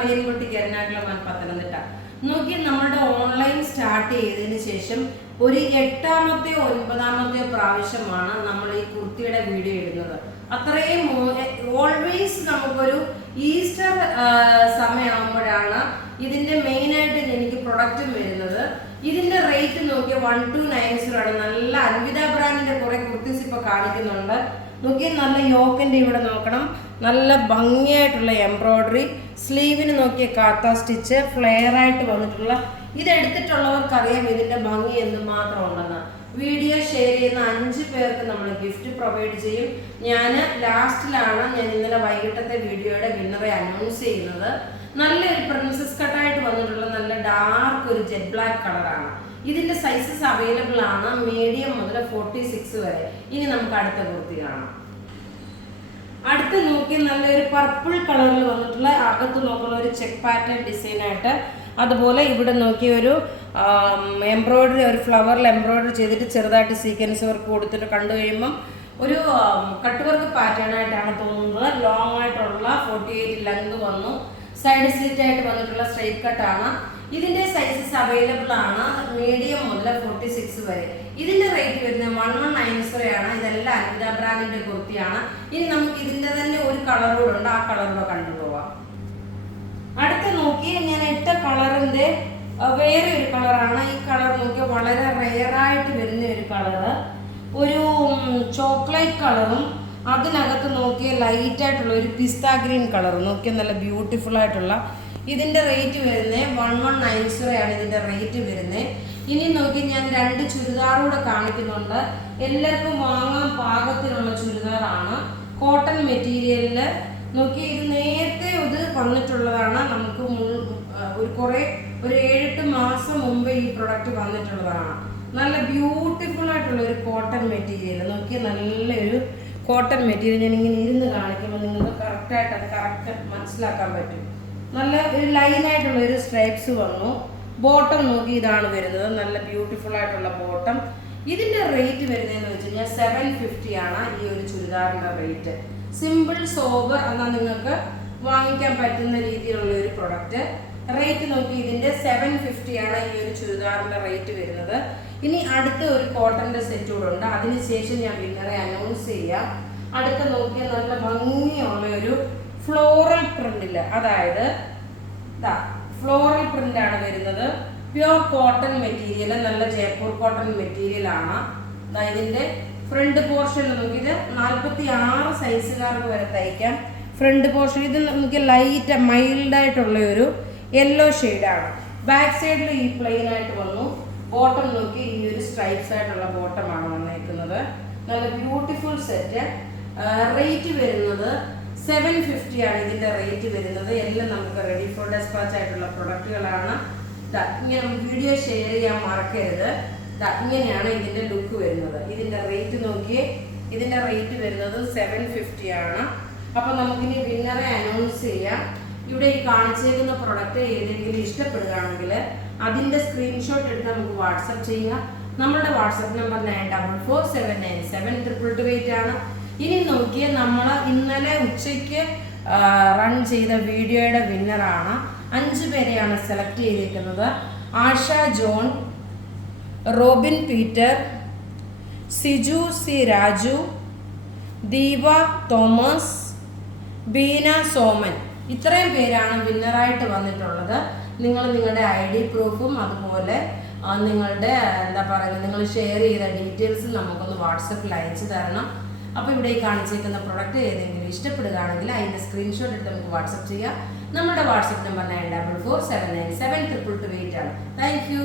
മറിയൻകുട്ടി എറണാകുളം പത്തനംതിട്ട. നോക്കി, നമ്മുടെ online start ചെയ്തതിന് ശേഷം ഒരു 8ാമത്തെയോ 9ാമത്തെയോ പ്രാവശ്യമാണ് നമ്മൾ ഈ കുർത്തിയുടെ വീഡിയോ ഇടുന്നത്. അത്രയും ഓൾവേസ് നമുക്കൊരു ഈസ്റ്റർ സമയമാകുമ്പോഴാണ് ഇതിന്റെ മെയിനായിട്ട് എനിക്ക് പ്രൊഡക്റ്റും വരുന്നത്. ഇതിന്റെ റേറ്റ് നോക്കിയ 1290 ആണ്. നല്ല അൻവിത ബ്രാൻഡിന്റെ കുറെ കുർത്തീസ് ഇപ്പൊ കാണിക്കുന്നുണ്ട്. നോക്കി, നല്ല യോക്കിന്റെ ഇവിടെ നോക്കണം, നല്ല ഭംഗിയായിട്ടുള്ള എംബ്രോയിഡറി, സ്ലീവിന് നോക്കിയ കാത്ത സ്റ്റിച്ച്, ഫ്ലെയർ ആയിട്ട് വന്നിട്ടുള്ള. ഇതെടുത്തിട്ടുള്ളവർക്കറിയാം ഇതിന്റെ ഭംഗി എന്തുമാത്രം ഉണ്ടെന്ന്. വീഡിയോ ഷെയർ ചെയ്യുന്ന 5 പേർക്ക് നമ്മൾ ഗിഫ്റ്റ് പ്രൊവൈഡ് ചെയ്യും. ഞാൻ ലാസ്റ്റിലാണ് ഇന്നലെ വൈകിട്ടത്തെ വീഡിയോയുടെ വിന്നറെ അനൗൺസ് ചെയ്യുന്നത്. നല്ലൊരു പ്രിൻസസ് കട്ടായിട്ട് വന്നിട്ടുള്ള നല്ല ഡാർക്ക് ഒരു ജെറ്റ് ബ്ലാക്ക് കളറാണ്. ഇതിന്റെ സൈസസ് അവൈലബിൾ ആണ്, മീഡിയം മുതൽ 46 വരെ. ഇനി നമുക്ക് അടുത്ത കുർത്തി കാണാം. അടുത്ത് നോക്കി, നല്ലൊരു പർപ്പിൾ കളറിൽ വന്നിട്ടുള്ള, അകത്ത് നോക്കുന്ന ഒരു ചെക്ക് പാറ്റേൺ ഡിസൈൻ ആയിട്ട്, അതുപോലെ ഇവിടെ നോക്കി ഒരു എംബ്രോയിഡറി, ഒരു ഫ്ലവറിൽ എംബ്രോയിഡറി ചെയ്തിട്ട് ചെറുതായിട്ട് സീക്വൻസ് വർക്ക് കൊടുത്തിട്ട് കണ്ടു കഴിയുമ്പം ഒരു കട്ട് വർക്ക് പാറ്റേൺ ആയിട്ടാണ് തോന്നുന്നത്. ലോങ് ആയിട്ടുള്ള 48 ലെങ്ത് വന്നു. സൈഡ് സ്ലിറ്റ് ആയിട്ട് വന്നിട്ടുള്ള സ്ട്രൈറ്റ് കട്ടാണ്. ഇതിന്റെ സൈസസ് അവൈലബിൾ ആണ്, മീഡിയം മുതൽ 46 വരെ. ഇതിന്റെ റേറ്റ് വരുന്നത് 1190 ആണ്. ഇതെല്ലാം അൻവിത ബ്രാൻഡിന്റെ കുർത്തിയാണ്. ഇനി നമുക്ക് ഇതിന്റെ തന്നെ ഒരു കളർ കൂടെ ഉണ്ട്, ആ കളറൂടെ കണ്ടുപോവാം. അടുത്ത നോക്കി, ഞാൻ ഇട്ട കളറിന്റെ വേറെ ഒരു കളറാണ്. ഈ കളർ നോക്കിയാൽ വളരെ റെയർ ആയിട്ട് വരുന്ന ഒരു കളറ്, ഒരു ചോക്ലേറ്റ് കളറും അതിനകത്ത് നോക്കിയ ലൈറ്റ് ആയിട്ടുള്ള ഒരു പിസ്ത ഗ്രീൻ കളർ നോക്കിയാൽ നല്ല ബ്യൂട്ടിഫുൾ ആയിട്ടുള്ള. ഇതിന്റെ റേറ്റ് വരുന്നത് 1190 ആണ് ഇതിന്റെ റേറ്റ് വരുന്നത്. ഇനി നോക്കി, ഞാൻ 2 ചുരിദാറൂടെ കാണിക്കുന്നുണ്ട്. എല്ലാവർക്കും വാങ്ങാൻ പാകത്തിനുള്ള ചുരിദാറാണ്. കോട്ടൺ മെറ്റീരിയലില് നോക്കി, ഇത് നേരത്തെ ഇത് വന്നിട്ടുള്ളതാണ്. നമുക്ക് ഒരു 7-8 മാസം മുമ്പ് ഈ പ്രൊഡക്റ്റ് വന്നിട്ടുള്ളതാണ്. നല്ല ബ്യൂട്ടിഫുൾ ആയിട്ടുള്ള ഒരു കോട്ടൺ മെറ്റീരിയൽ നോക്കി, നല്ലൊരു കോട്ടൺ മെറ്റീരിയൽ. ഞാൻ ഇങ്ങനെ ഇരുന്ന് കാണിക്കുമ്പോൾ നിങ്ങൾക്ക് കറക്റ്റായിട്ട് അത് കറക്റ്റ് മനസ്സിലാക്കാൻ പറ്റും. നല്ല ഒരു ലൈനായിട്ടുള്ള ഒരു സ്ട്രൈപ്സ് വന്നു. ബോട്ടം നോക്കി, ഇതാണ് വരുന്നത്, നല്ല ബ്യൂട്ടിഫുൾ ആയിട്ടുള്ള ബോട്ടം. ഇതിന്റെ റേറ്റ് വരുന്നതെന്ന് വെച്ച് കഴിഞ്ഞാൽ 750 ആണ് ഈ ഒരു ചുരിദാറിന്റെ റേറ്റ്. സിമ്പിൾ സോബർ എന്നാൽ നിങ്ങൾക്ക് വാങ്ങിക്കാൻ പറ്റുന്ന രീതിയിലുള്ള ഒരു പ്രൊഡക്റ്റ്. റേറ്റ് നോക്കി, ഇതിന്റെ 750 ആണ് ഈ ഒരു ചുരിദാറിന്റെ റേറ്റ് വരുന്നത്. ഇനി അടുത്ത ഒരു കോട്ടന്റെ സെറ്റ് കൂടെ ഉണ്ട്, അതിനുശേഷം ഞാൻ വിന്നറെ അനൗൺസ് ചെയ്യാം. അടുത്ത നോക്കിയാൽ നല്ല ഭംഗിയുള്ള ഒരു ഫ്ലോറൽ പ്രിന്റില്, അതായത് ഫ്ലോറൽ പ്രിന്റ് ആണ് വരുന്നത്. പ്യുർ കോട്ടൺ മെറ്റീരിയൽ, നല്ല ജയ്പൂർ കോട്ടൺ മെറ്റീരിയൽ ആണ്. ഇതിന്റെ ഫ്രണ്ട് പോർഷനിൽ നോക്കിയത് 46 സൈസുകാർക്ക് വരെ തയ്ക്കാം. ഫ്രണ്ട് പോർഷൻ ഇത് നമുക്ക് ലൈറ്റ് മൈൽഡ് ആയിട്ടുള്ള ഒരു യെല്ലോ ഷെയ്ഡാണ്. ബാക്ക് സൈഡിൽ ഈ പ്ലെയിൻ ആയിട്ട് വന്നു. ബോട്ടം നോക്കി, ഈ ഒരു സ്ട്രൈപ്സ് ആയിട്ടുള്ള ബോട്ടമാണ് വന്നേക്കുന്നത്. നല്ല ബ്യൂട്ടിഫുൾ സെറ്റ്. റേറ്റ് വരുന്നത് 750 ആണ് ഇതിന്റെ റേറ്റ് വരുന്നത്. എല്ലാം നമുക്ക് റെഡി ഫോർ ഡെസ്പാച്ച് ആയിട്ടുള്ള പ്രൊഡക്റ്റുകളാണ്. ഇങ്ങനെ വീഡിയോ ഷെയർ ചെയ്യാൻ മറക്കരുത്. ഇങ്ങനെയാണ് ഇതിന്റെ ലുക്ക് വരുന്നത്. ഇതിന്റെ റേറ്റ് നോക്കിയേ, ഇതിന്റെ റേറ്റ് വരുന്നത് 750 ആണ്. അപ്പൊ നമുക്കിനി വിന്നറെ അനൗൺസ് ചെയ്യാം. ഇവിടെ ഈ കാണിച്ചേക്കുന്ന പ്രൊഡക്റ്റ് ഏതെങ്കിലും ഇഷ്ടപ്പെടുകയാണെങ്കിൽ അതിന്റെ സ്ക്രീൻഷോട്ട് എടുത്ത് നമുക്ക് വാട്സപ്പ് ചെയ്യുക. നമ്മുടെ വാട്സപ്പ് നമ്പർ 9447972228 ആണ്. ഇനി നോക്കിയ നമ്മൾ ഇന്നലെ ഉച്ചയ്ക്ക് റൺ ചെയ്ത വീഡിയോയുടെ വിന്നറാണ്. 5 പേരെയാണ് സെലക്ട് ചെയ്തിരിക്കുന്നത്. Asha John, Robin Peter, Siju C Raju, Deepa Thomas, Beena Soman. ഇത്രയും പേരാണ് വിന്നറായിട്ട് വന്നിട്ടുള്ളത്. നിങ്ങൾ നിങ്ങളുടെ ID പ്രൂഫും അതുപോലെ നിങ്ങളുടെ നിങ്ങൾ ഷെയർ ചെയ്ത ഡീറ്റെയിൽസ് നമുക്കൊന്ന് വാട്സപ്പിൽ അയച്ചു തരണം. അപ്പോൾ ഇവിടെ ഈ കാണിച്ചേക്കുന്ന പ്രൊഡക്റ്റ് ഏതെങ്കിലും ഇഷ്ടപ്പെടുകയാണെങ്കിൽ അതിൻ്റെ സ്ക്രീൻഷോട്ട് എടുത്ത് നമുക്ക് വാട്സപ്പ് ചെയ്യാം. നമ്മുടെ വാട്സപ്പ് നമ്പർ 9447972228 ആണ്. Thank you.